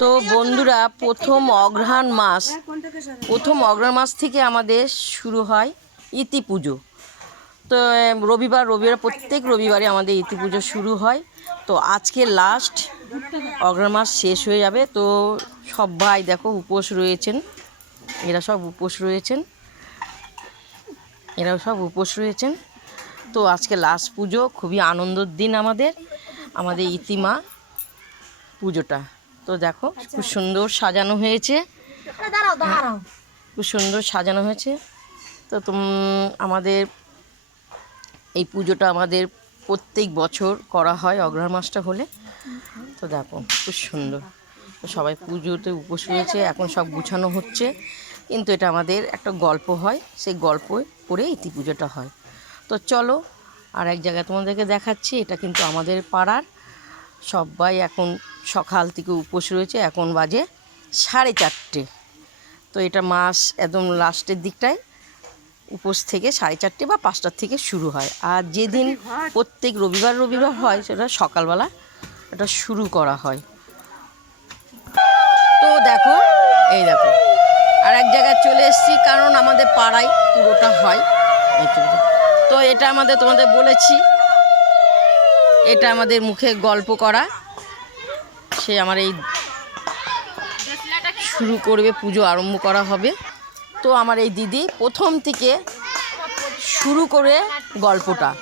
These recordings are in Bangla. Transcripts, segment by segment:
তো বন্ধুরা, প্রথম অঘ্রাণ মাস। প্রথম অঘ্রাণ মাস থেকে আমাদের শুরু হয় ইতি পুজো। তো রবিবার রবিবার, প্রত্যেক রবিবারে আমাদের ইতি পুজো শুরু হয়। তো আজকে লাস্ট অঘ্রাণ মাস শেষ হয়ে যাবে। তো সবাই দেখো, উপোস রয়েছেন। এরা সব উপোস রয়েছেন। এরা সব উপোস রয়েছেন। তো আজকে লাস্ট পুজো। খুবই আনন্দর দিন আমাদের আমাদের ইতিমা পুজোটা। তো দেখো খুব সুন্দর সাজানো হয়েছে। খুব সুন্দর সাজানো হয়েছে। তো তুম আমাদের এই পুজোটা আমাদের প্রত্যেক বছর করা হয় অগ্রহায়ণ মাসটা হলে। তো দেখো খুব সুন্দর। তো সবাই পুজোতে উপোস রয়েছে এখন সব গুছানো হচ্ছে। কিন্তু এটা আমাদের একটা গল্প হয় সেই গল্প করে ইতি পুজোটা হয়। তো চলো আর এক জায়গায় তোমাদেরকে দেখাচ্ছি এটা কিন্তু আমাদের পাড়ার সবাই এখন সকাল থেকে উপোস রয়েছে, এখন বাজে সাড়ে চারটে। তো এটা মাস একদম লাস্টের দিকটায় উপোস থেকে সাড়ে চারটে বা পাঁচটার থেকে শুরু হয়। আর যেদিন প্রত্যেক রবিবার রবিবার হয় সেটা সকালবেলা এটা শুরু করা হয়। তো দেখো, এই দেখো, আর এক জায়গায় চলে এসেছি কারণ আমাদের পাড়ায় পুরোটা হয়। তো এটা আমাদের তোমাদের বলেছি এটা আমাদের মুখে গল্প করা। সে আমার এই শুরু করবে, পুজো আরম্ভ করা হবে। তো আমার এই দিদি প্রথম থেকে শুরু করে গল্পটা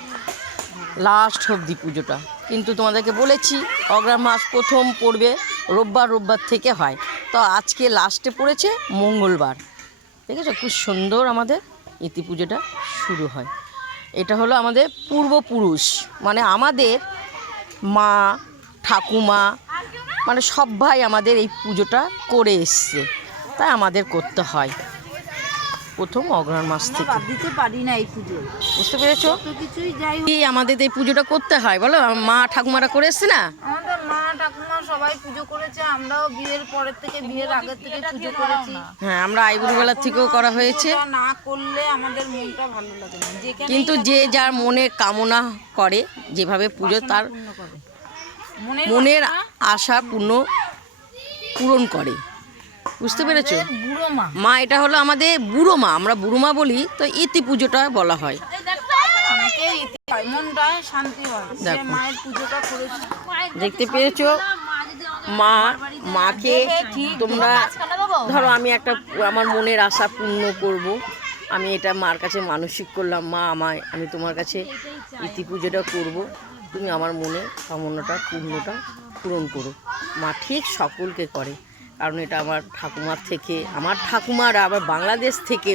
লাস্ট অবধি পুজোটা। কিন্তু তোমাদেরকে বলেছি অগ্রাম মাস প্রথম পড়বে, রোববার রোববার থেকে হয়। তো আজকে লাস্টে পড়েছে মঙ্গলবার। ঠিক আছে খুব সুন্দর আমাদের ইতি পুজোটা শুরু হয়। এটা হলো আমাদের পূর্বপুরুষ। মানে আমাদের মা ঠাকুমা মানে সবাই আমাদের এই পুজোটা করে এসছে। তাই আমাদের করতে হয়। প্রথম অগ্রহণ মাস থেকে। দিতে পারি না এই পুজো। বুঝতে পেরেছ? কিছুই যাই আমাদের এই পুজোটা করতে হয়। বলো মা ঠাকুমারা করে এসছে না? সবাই পুজো করেছে আমরাও বিয়ের পরের থেকে বিয়ের আগের থেকে পুজো করেছি। হ্যাঁ আমরা আইবুড়িবেলার থেকেও করা হয়েছে। না করলে আমাদের মনটা ভালো লাগে না। কিন্তু যে যার মনে কামনা করে যেভাবে পুজো তার মনের আশা পূর্ণ পূরণ করে। বুঝতে পেরেছ? মা। মা এটা হলো আমাদের বুড়ো মা। আমরা বুড়ো মা বলি তো ইতি পুজোটা বলা হয়। দেখো। দেখতে পেয়েছ? মা মাকে তোমরা ধরো আমি একটা আমার মনের আশা পূর্ণ করব। আমি এটা মার কাছে মানসিক করলাম মা আমায় আমি তোমার কাছে ইতি পুজোটা করব। তুমি আমার মনে কামনাটা পূর্ণটা পূরণ করো। মা ঠিক সকলকে করে কারণ এটা আমার ঠাকুমার থেকে আমার ঠাকুমারা আবার বাংলাদেশ থেকে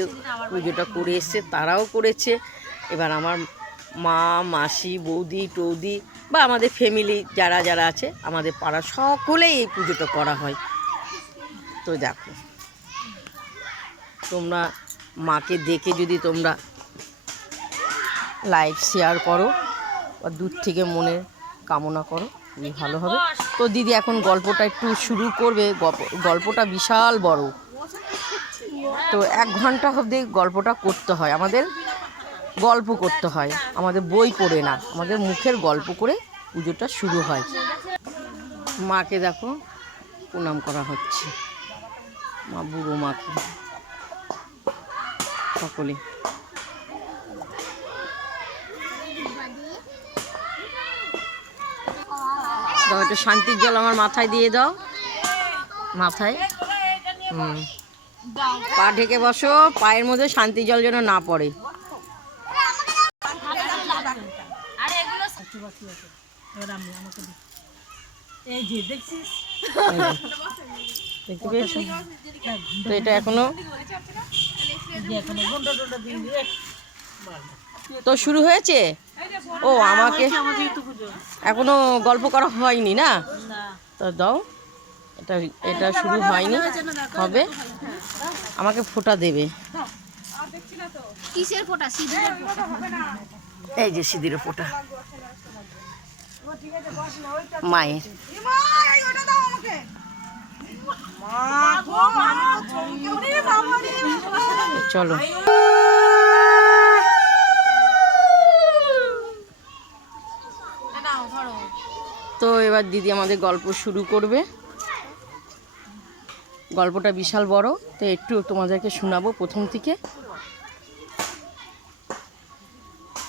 পুজোটা করে এসছে তারাও করেছে। এবার আমার মা মাসি বৌদি টৌদি বা আমাদের ফ্যামিলি যারা যারা আছে, আমাদের পাড়া সকলেই এই পুজোটা করা হয়। তো দেখো, তোমরা মাকে দেখে যদি তোমরা লাইক শেয়ার করো বা দূর থেকে মনের কামনা করো খুবই ভালো হবে। তো দিদি এখন গল্পটা একটু শুরু করবে। গল্পটা বিশাল বড়। তো এক ঘণ্টা অবধি গল্পটা করতে হয় আমাদের। গল্প করতে হয়। আমাদের বই পড়ে না, আমাদের মুখের গল্প করে পুজোটা শুরু হয়। মাকে দেখো, প্রণাম করা হচ্ছে। মা, বুড়ো মাকে। সকলে। দাও, একটু শান্তির জল আমার মাথায় দিয়ে দাও। মাথায়। হুম। পা ঢেকে বসো, পায়ের মধ্যে শান্তির জল যেন না পড়ে। দেখতে পেয়েছ তো এটা এখনও তো শুরু হয়েছে ও আমাকে এখনও গল্প করা হয়নি না তো দাও এটা এটা শুরু হয়নি হবে আমাকে ফোঁটা দেবে কিসের ফোটা সিঁদুরের ফোঁটা? এই যে সিঁদুরের ফোঁটা। মায়ের। চলো। তো এবার দিদি আমাদের গল্প শুরু করবে। গল্পটা বিশাল বড়, তো একটু তোমাদেরকে শোনাবো প্রথম থেকে।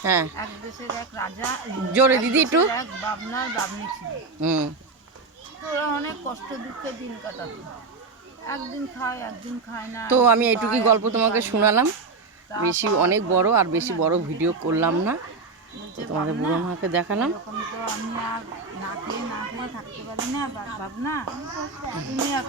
হ্যাঁ। এক দেশের এক রাজা জোরে দিদি একটু। এক বাবনার বাবনি ছিল। হুম। তো ওরা অনেক কষ্ট দুঃখে দিন কাটাতো। একদিন খায় একদিন খায় না। তো আমি এইটুকুই গল্প তোমাকে শোনালাম। বেশি অনেক বড় আর বেশি বড় ভিডিও করলাম না। তো তোমাদের বুড়ো মাকে দেখালাম। আমি আর না খেয়ে না খেয়ে থাকতে পারি না বাবনা তুমি এক